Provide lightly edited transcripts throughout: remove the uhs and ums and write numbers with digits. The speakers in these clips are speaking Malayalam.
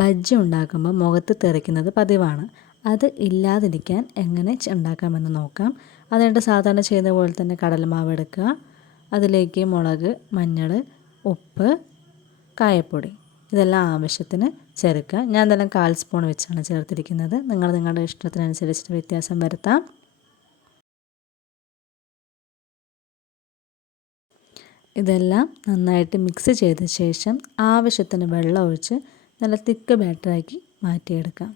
ബജ്ജി ഉണ്ടാക്കുമ്പോൾ മുഖത്ത് തെറിക്കുന്നത് പതിവാണ്. അത് ഇല്ലാതിരിക്കാൻ എങ്ങനെ ഉണ്ടാക്കാമെന്ന് നോക്കാം. അതിനായിട്ട് സാധാരണ ചെയ്യുന്ന പോലെ തന്നെ കടലമാവ് എടുക്കുക. അതിലേക്ക് മുളക്, മഞ്ഞൾ, ഉപ്പ്, കായപ്പൊടി ഇതെല്ലാം ആവശ്യത്തിന് ചേർക്കുക. ഞാൻ ഇതെല്ലാം 1/4 സ്പൂൺ വെച്ചാണ് ചേർത്തിരിക്കുന്നത്. നിങ്ങളുടെ ഇഷ്ടത്തിനനുസരിച്ചിട്ട് വ്യത്യാസം വരുത്താം. ഇതെല്ലാം നന്നായിട്ട് മിക്സ് ചെയ്ത ശേഷം ആവശ്യത്തിന് വെള്ളം ഒഴിച്ച് നല്ല തിക്ക് ബാറ്ററാക്കി മാറ്റിയെടുക്കാം.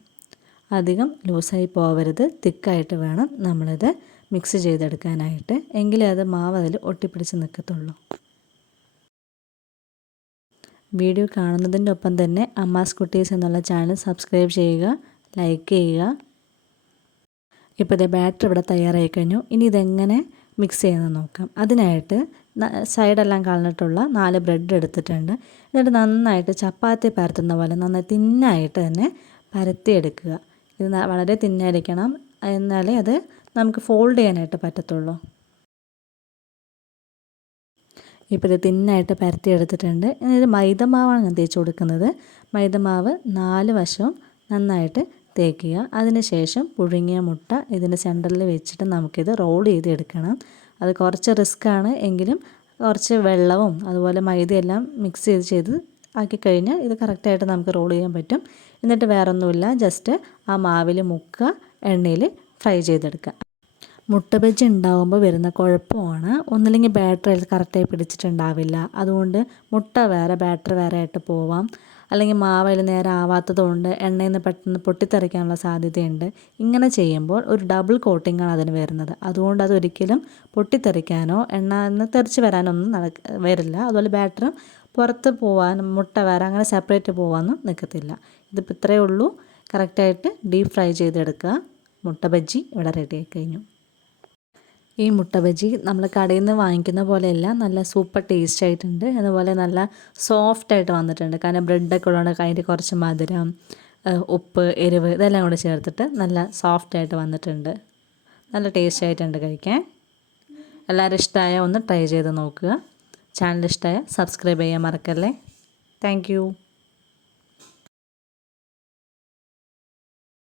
അധികം ലൂസായി പോവരുത്, തിക്കായിട്ട് വേണം നമ്മളിത് മിക്സ് ചെയ്തെടുക്കാനായിട്ട്. എങ്കിലേ അത് മാവ് അതിൽ ഒട്ടിപ്പിടിച്ച് നിൽക്കത്തുള്ളൂ. വീഡിയോ കാണുന്നതിൻ്റെ ഒപ്പം തന്നെ അമ്മാസ് കുട്ടീസ് എന്നുള്ള ചാനൽ സബ്സ്ക്രൈബ് ചെയ്യുക, ലൈക്ക് ചെയ്യുക. ഇപ്പോൾ ഇത് ബാറ്റർ ഇവിടെ തയ്യാറായി കഴിഞ്ഞു. ഇനി ഇതെങ്ങനെ മിക്സ് ചെയ്യുന്നത് നോക്കാം. അതിനായിട്ട് സൈഡെല്ലാം കളഞ്ഞിട്ടുള്ള 4 ബ്രെഡ് എടുത്തിട്ടുണ്ട്. എന്നിട്ട് നന്നായിട്ട് ചപ്പാത്തി പരത്തുന്ന പോലെ നന്നായി തിന്നായിട്ട് തന്നെ പരത്തിയെടുക്കുക. ഇത് വളരെ തിന്നായിരിക്കണം, എന്നാലേ അത് നമുക്ക് ഫോൾഡ് ചെയ്യാനായിട്ട് പറ്റത്തുള്ളൂ. ഇപ്പോൾ ഇത് തിന്നായിട്ട് പരത്തിയെടുത്തിട്ടുണ്ട്. ഇനി ഇത് മൈദമാവാണ് ഞാൻ തേച്ച് കൊടുക്കുന്നത്. മൈദമാവ് 4 വശവും നന്നായിട്ട് തേക്കുക. അതിനുശേഷം പുഴുങ്ങിയ മുട്ട ഇതിൻ്റെ സെൻറ്ററിൽ വെച്ചിട്ട് നമുക്കിത് റോൾ ചെയ്തെടുക്കണം. അത് കുറച്ച് റിസ്ക്കാണ്, എങ്കിലും കുറച്ച് വെള്ളവും അതുപോലെ മൈദയെല്ലാം മിക്സ് ചെയ്ത് ആക്കി കഴിഞ്ഞാൽ ഇത് കറക്റ്റായിട്ട് നമുക്ക് റോൾ ചെയ്യാൻ പറ്റും. എന്നിട്ട് വേറൊന്നുമില്ല, ജസ്റ്റ് ആ മാവിൽ മുക്കുക, എണ്ണയിൽ ഫ്രൈ ചെയ്തെടുക്കുക. മുട്ട ബജ്ജി ഉണ്ടാകുമ്പോൾ വരുന്ന കുഴപ്പമാണ്, ഒന്നില്ലെങ്കിൽ ബാറ്റർ അതിൽ കറക്റ്റായി പിടിച്ചിട്ടുണ്ടാവില്ല. അതുകൊണ്ട് മുട്ട വേറെ ബാറ്റർ വേറെ ആയിട്ട് പോവാം. അല്ലെങ്കിൽ മാവ് അതിൽ നേരെ ആവാത്തത് കൊണ്ട് എണ്ണയിൽ നിന്ന് പെട്ടെന്ന് പൊട്ടിത്തെറിക്കാനുള്ള സാധ്യതയുണ്ട്. ഇങ്ങനെ ചെയ്യുമ്പോൾ ഒരു ഡബിൾ കോട്ടിങ്ങാണ് അതിന് വരുന്നത്. അതുകൊണ്ട് അതൊരിക്കലും പൊട്ടിത്തെറിക്കാനോ എണ്ണ നിന്ന് തെറിച്ച് വരാനൊന്നും വരില്ല. അതുപോലെ ബാറ്റർ പുറത്ത് പോകാനും മുട്ട വേറെ അങ്ങനെ സെപ്പറേറ്റ് പോകാനൊന്നും നിൽക്കത്തില്ല. ഇതിപ്പോൾ ഇത്രയേ ഉള്ളൂ. കറക്റ്റായിട്ട് ഡീപ്പ് ഫ്രൈ ചെയ്തെടുക്കുക. മുട്ട ബജ്ജി ഇവിടെ റെഡി ആയി കഴിഞ്ഞു. ഈ മുട്ട ബജ്ജി നമ്മൾ കടയിൽ നിന്ന് വാങ്ങിക്കുന്ന പോലെയല്ല, നല്ല സൂപ്പർ ടേസ്റ്റ് ആയിട്ടുണ്ട്. അതുപോലെ നല്ല സോഫ്റ്റായിട്ട് വന്നിട്ടുണ്ട്. കാരണം ബ്രെഡൊക്കെ ഉള്ളതുകൊണ്ട് അതിൻ്റെ കുറച്ച് മധുരം, ഉപ്പ്, എരിവ് ഇതെല്ലാം കൂടെ ചേർത്തിട്ട് നല്ല സോഫ്റ്റായിട്ട് വന്നിട്ടുണ്ട്. നല്ല ടേസ്റ്റ് ആയിട്ടുണ്ട് കഴിക്കാൻ. എല്ലാവരും ഇഷ്ടമായ ഒന്ന് ട്രൈ ചെയ്ത് നോക്കുക. ചാനൽ ഇഷ്ടമായ സബ്സ്ക്രൈബ് ചെയ്യാൻ മറക്കല്ലേ. താങ്ക്